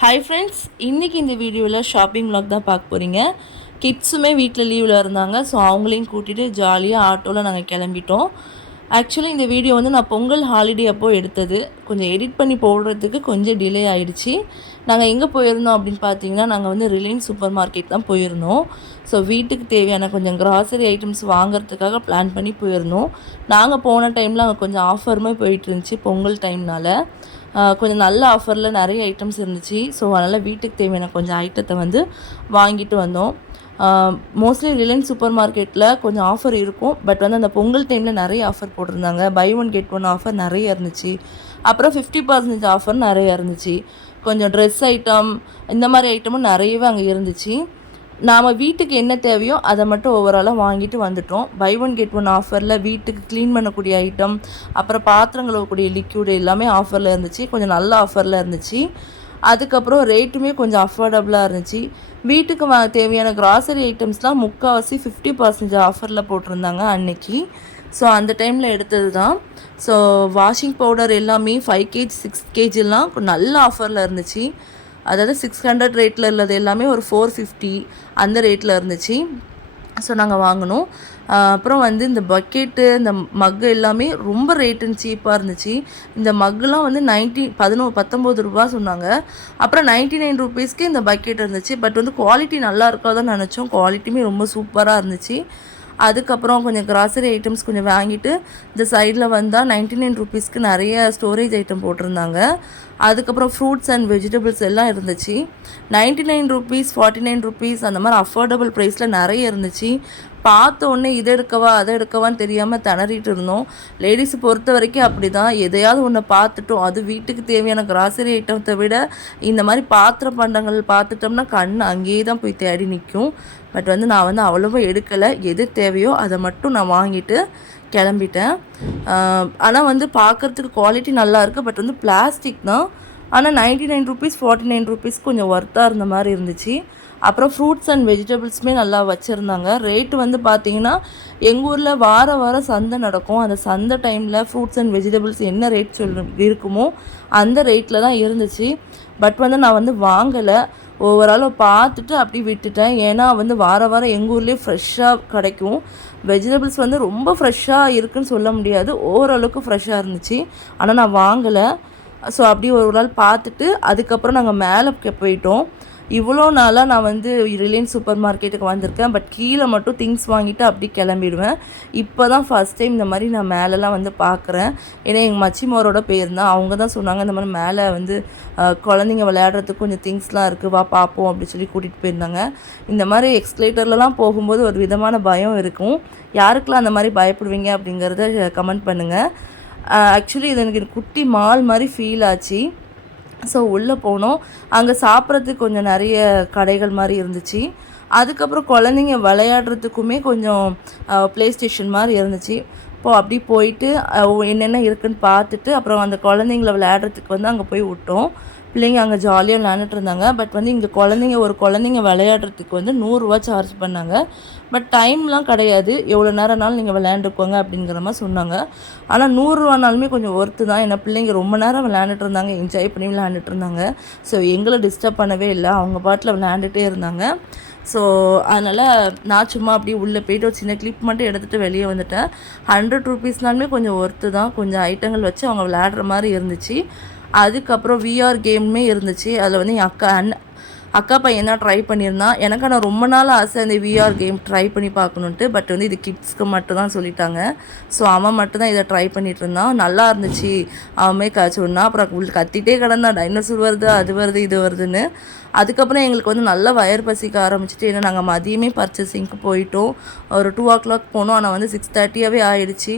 Hi friends இன்றைக்கி இந்த வீடியோவில் ஷாப்பிங் vlog தான் பார்க்க போகிறீங்க கிட்ஸுமே வீட்டில் லீவில் இருந்தாங்க ஸோ அவங்களையும் கூட்டிகிட்டு ஜாலியாக ஆட்டோவில் நாங்கள் கிளம்பிட்டோம். ஆக்சுவலி இந்த வீடியோ வந்து நான் பொங்கல் ஹாலிடே அப்போ எடுத்தது. கொஞ்சம் எடிட் பண்ணி போடுறதுக்கு கொஞ்சம் டிலே ஆகிடுச்சி நாங்கள் எங்கே போயிருந்தோம் அப்படின்னு பார்த்தீங்கன்னா நாங்கள் வந்து ரிலையன்ஸ் சூப்பர் மார்க்கெட் தான் போயிருந்தோம். ஸோ வீட்டுக்கு தேவையான கொஞ்சம் கிராசரி ஐட்டம்ஸ் வாங்குறதுக்காக பிளான் பண்ணி போயிருந்தோம். நாங்கள் போன டைமில் அங்கே கொஞ்சம் ஆஃபருமே போயிட்டு இருந்துச்சு பொங்கல் டைம்னால் கொஞ்சம் நல்ல ஆஃபரில் நிறைய ஐட்டம்ஸ் இருந்துச்சு. ஸோ அதனால் வீட்டுக்கு தேவையான கொஞ்சம் ஐட்டத்தை வந்து வாங்கிட்டு வந்தோம். மோஸ்ட்லி ரிலையன்ஸ் சூப்பர் மார்க்கெட்டில் கொஞ்சம் ஆஃபர் இருக்கும். பட் வந்து அந்த பொங்கல் டைமில் நிறைய ஆஃபர் போட்டிருந்தாங்க. Buy one get one offer நிறைய இருந்துச்சு. அப்புறம் ஃபிஃப்டி பர்சன்டேஜ் ஆஃபர் நிறைய இருந்துச்சு. கொஞ்சம் ட்ரெஸ் ஐட்டம் இந்த மாதிரி ஐட்டமும் நிறையவே அங்கே இருந்துச்சு. நாம் வீட்டுக்கு என்ன தேவையோ அதை மட்டும் ஓவராலாக வாங்கிட்டு வந்துட்டோம். பை ஒன் கெட் ஒன் ஆஃபரில் வீட்டுக்கு க்ளீன் பண்ணக்கூடிய ஐட்டம் அப்புறம் பாத்திரம் கழுவக்கூடிய லிக்யூடு எல்லாமே ஆஃபரில் இருந்துச்சு. கொஞ்சம் நல்ல ஆஃபரில் இருந்துச்சு. அதுக்கப்புறம் ரேட்டுமே கொஞ்சம் அஃபோர்டபுளாக இருந்துச்சு. வீட்டுக்கு வா தேவையான கிராசரி ஐட்டம்ஸ்லாம் முக்கால்வாசி ஃபிஃப்டி பர்சன்டேஜ் ஆஃபரில் போட்டிருந்தாங்க அன்னைக்கு. ஸோ அந்த டைமில் எடுத்தது தான். ஸோ வாஷிங் பவுடர் எல்லாமே ஃபைவ் கேஜி சிக்ஸ் கேஜிலாம் நல்ல ஆஃபரில் இருந்துச்சு. அதாவது சிக்ஸ் ஹண்ட்ரட் ரேட்டில் உள்ளது எல்லாமே ஒரு ஃபோர் ஃபிஃப்டி அந்த ரேட்டில் இருந்துச்சு. ஸோ நாங்கள் வாங்கினோம். அப்புறம் வந்து இந்த பக்கெட்டு இந்த மக்கு எல்லாமே ரொம்ப ரேட்டுன்னு சீப்பாக இருந்துச்சு. இந்த மக்குலாம் வந்து நைன்ட்டி பதினோ பத்தொம்போது ரூபா சொன்னாங்க. அப்புறம் நைன்ட்டி நைன் ருபீஸ்க்கு இந்த பக்கெட் இருந்துச்சு. பட் வந்து குவாலிட்டி நல்லா இருக்காதான் நினச்சோம். குவாலிட்டியுமே ரொம்ப சூப்பராக இருந்துச்சு. அதுக்கப்புறம் கொஞ்சம் கிராசரி ஐட்டம்ஸ் கொஞ்சம் வாங்கிட்டு இந்த சைடில் வந்தால் நைன்ட்டி நைன் ருபீஸ்க்கு நிறைய ஸ்டோரேஜ் ஐட்டம் போட்டிருந்தாங்க. அதுக்கப்புறம் ஃப்ரூட்ஸ் அண்ட் வெஜிடபிள்ஸ் எல்லாம் இருந்துச்சு. Ninety nine rupees forty nine rupees அந்த மாதிரி அஃபோர்டபுள் ப்ரைஸில் நிறைய இருந்துச்சு. பார்த்த உடனே இதை எடுக்கவா அதை எடுக்கவான்னு தெரியாமல் திணறிட்டு இருந்தோம். லேடிஸ் பொறுத்த வரைக்கும் அப்படி தான் எதையாவது ஒன்று பார்த்துட்டோம். அது வீட்டுக்கு தேவையான கிராசரி ஐட்டத்தை விட இந்த மாதிரி பாத்திர பண்டங்கள் பார்த்துட்டோம்னா கண் அங்கேயே தான் போய் தேடி நிற்கும். பட் வந்து நான் வந்து அவ்வளோவா எடுக்கலை. எது தேவையோ அதை மட்டும் நான் வாங்கிட்டு கிளம்பிட்டேன். ஆனால் வந்து பார்க்குறதுக்கு குவாலிட்டி நல்லா இருக்குது பட் வந்து பிளாஸ்டிக் தான். ஆனால் ninety nine rupees forty nine rupees கொஞ்சம் ஒர்த்தாக இருந்த மாதிரி இருந்துச்சு. அப்புறம் ஃப்ரூட்ஸ் அண்ட் வெஜிடபிள்ஸுமே நல்லா வச்சுருந்தாங்க. ரேட்டு வந்து பார்த்தீங்கன்னா எங்கள் ஊரில் வார வாரம் சந்தை நடக்கும். அந்த சந்தை டைமில் ஃப்ரூட்ஸ் அண்ட் வெஜிடபிள்ஸ் என்ன ரேட் சொல் இருக்குமோ அந்த ரேட்டில் தான் இருந்துச்சு. பட் வந்து நான் வந்து வாங்கலை. ஓவராலாக பார்த்துட்டு அப்படி விட்டுட்டேன். ஏன்னா வந்து வார வாரம் எங்கள் ஊர்லேயே ஃப்ரெஷ்ஷாக கிடைக்கும். வெஜிடபிள்ஸ் வந்து ரொம்ப ஃப்ரெஷ்ஷாக இருக்குன்னு சொல்ல முடியாது. ஓரளவுக்கு ஃப்ரெஷ்ஷாக இருந்துச்சு. ஆனால் நான் வாங்கலை. ஸோ அப்படி ஒரு நாள் பார்த்துட்டு அதுக்கப்புறம் நாங்கள் மேலே போயிட்டோம். இவ்வளோ நாளாக நான் வந்து ரிலையன்ஸ் சூப்பர் மார்க்கெட்டுக்கு வந்திருக்கேன். பட் கீழே மட்டும் திங்ஸ் வாங்கிட்டு அப்படி கிளம்பிடுவேன். இப்போ தான் ஃபஸ்ட் டைம் இந்த மாதிரி நான் மேலெலாம் வந்து பார்க்குறேன் ஏன்னா எங்கள் மச்சிமாரோட போயிருந்தேன் அவங்க தான் சொன்னாங்க இந்த மாதிரி மேலே வந்து குழந்தைங்க விளையாடுறதுக்கு கொஞ்சம் திங்ஸ்லாம் இருக்குது வா பார்ப்போம் அப்படி சொல்லி கூட்டிகிட்டு போயிருந்தாங்க. இந்த மாதிரி எக்ஸ்கலேட்டர்லலாம் போகும்போது ஒரு விதமான பயம் இருக்கும். யாருக்கெல்லாம் அந்த மாதிரி பயப்படுவீங்க அப்படிங்கிறத கமெண்ட் பண்ணுங்கள் ஆக்சுவலி இது எனக்கு குட்டி மால் மாதிரி ஃபீல் ஆச்சு. ஸோ உள்ளே போனோம். அங்கே சாப்பிட்றதுக்கு கொஞ்சம் நிறைய கடைகள் மாதிரி இருந்துச்சு. அதுக்கப்புறம் குழந்தைங்க விளையாடுறதுக்குமே கொஞ்சம் ப்ளே ஸ்டேஷன் மாதிரி இருந்துச்சு. இப்போ அப்படி போயிட்டு என்னென்ன இருக்குன்னு பார்த்துட்டு அப்புறம் அந்த குழந்தைங்கள விளையாடுறதுக்கு வந்து அங்கே போய் விட்டோம். பிள்ளைங்க அங்கே ஜாலியாக விளையாண்டுட்டு இருந்தாங்க பட் வந்து இங்கே குழந்தைங்க ஒரு குழந்தைங்க விளையாடுறதுக்கு வந்து நூறுரூவா சார்ஜ் பண்ணாங்க. பட் டைம்லாம் கிடையாது. எவ்வளோ நேரம்னாலும் நீங்கள் விளையாண்டுக்கோங்க அப்படிங்கிற மாதிரி சொன்னாங்க. ஆனால் நூறுரூவானாலுமே கொஞ்சம் ஒர்த்து தான். ஏன்னா பிள்ளைங்க ரொம்ப நேரம் விளையாண்டுட்டு இருந்தாங்க என்ஜாய் பண்ணி விளையாண்டுட்டு இருந்தாங்க ஸோ எங்களை டிஸ்டர்ப் பண்ணவே இல்லை. அவங்க பாட்டில் விளையாண்டுட்டே இருந்தாங்க. ஸோ அதனால் நான் சும்மா அப்படியே உள்ளே போயிட்டு ஒரு சின்ன கிளிப் மட்டும் எடுத்துகிட்டு வெளியே வந்துட்டேன். ஹண்ட்ரட் ருபீஸ்னாலுமே கொஞ்சம் ஒர்த்து தான். கொஞ்சம் ஐட்டங்கள் வச்சு அவங்க விளையாடுற மாதிரி இருந்துச்சு. அதுக்கப்புறம் விஆர் கேமுமே இருந்துச்சு. அதில் வந்து என் அக்கா அண்ணன் அக்கா பையன் தான் ட்ரை பண்ணியிருந்தான். எனக்கு ஆனால் ரொம்ப நாள் ஆசை இந்த விஆர் கேம் ட்ரை பண்ணி பார்க்கணுன்ட்டு. பட் வந்து இது கிட்ஸ்க்கு மட்டும் தான் சொல்லிட்டாங்க. ஸோ அவன் மட்டும்தான் இதை ட்ரை பண்ணிட்டு இருந்தான். நல்லா இருந்துச்சு. அவன் காய்ச்சி விடனா அப்புறம் உள்ள கத்திட்டே கிடந்தான். டைனோசர் வருது அது வருது இது வருதுன்னு. அதுக்கப்புறம் எங்களுக்கு வந்து நல்ல வயர் பசிக்க ஆரம்பிச்சிட்டு ஏன்னா நாங்கள் மதியமே பர்ச்சேசிங்க்கு போயிட்டோம். ஒரு டூ ஓ கிளாக் போனோம். ஆனால் வந்து சிக்ஸ் தேர்ட்டியாகவே ஆயிடுச்சு.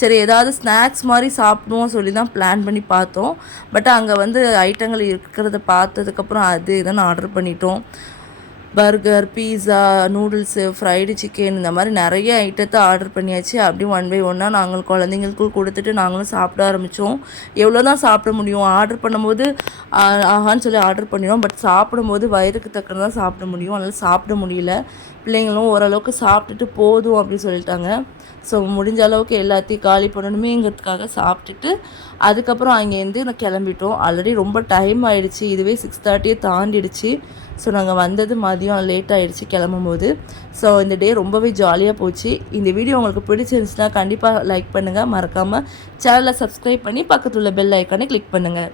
சரி ஏதாவது ஸ்நாக்ஸ் மாதிரி சாப்பிடுவோம் சொல்லி தான் பிளான் பண்ணி பார்த்தோம். பட் அங்கே வந்து ஐட்டங்கள் இருக்கிறத பார்த்ததுக்கப்புறம் அது இதுன்னு ஆர்டர் பண்ணிட்டோம். Burger pizza noodles fried chicken இந்த மாதிரி நிறைய ஐட்டத்தை ஆர்டர் பண்ணியாச்சு. அப்படியே ஒன் பை ஒன்னாக நாங்கள் குழந்தைங்களுக்கும் கொடுத்துட்டு நாங்களும் சாப்பிட ஆரம்பித்தோம் எவ்வளோ தான் சாப்பிட முடியும்? ஆர்டர் பண்ணும்போது ஆஹான்னு சொல்லி ஆர்டர் பண்ணிடுவோம். பட் சாப்பிடும்போது வயிறுக்கு தக்கன தான் சாப்பிட முடியும். அதனால் சாப்பிட முடியல. பிள்ளைங்களும் ஓரளவுக்கு சாப்பிட்டுட்டு போதும் அப்படின்னு சொல்லிட்டாங்க. ஸோ முடிஞ்ச அளவுக்கு எல்லாத்தையும் காலி பண்ணணுமேங்கிறதுக்காக சாப்பிட்டுட்டு அதுக்கப்புறம் அங்கேருந்து நான் கிளம்பிட்டோம். ஆல்ரெடி ரொம்ப டைம் ஆகிடுச்சு இதுவே சிக்ஸ் தேர்ட்டியை தாண்டிடுச்சு. ஸோ நாங்கள் வந்தது மதியம் லேட் ஆகிடுச்சு கிளம்பும் போது ஸோ இந்த டே ரொம்பவே ஜாலியாக போச்சு. இந்த வீடியோ உங்களுக்கு பிடிச்சிருந்துச்சுன்னா கண்டிப்பாக லைக் பண்ணுங்கள் மறக்காமல் சேனலை சப்ஸ்கிரைப் பண்ணி பக்கத்தில் உள்ள பெல் ஐக்கானை கிளிக் பண்ணுங்கள்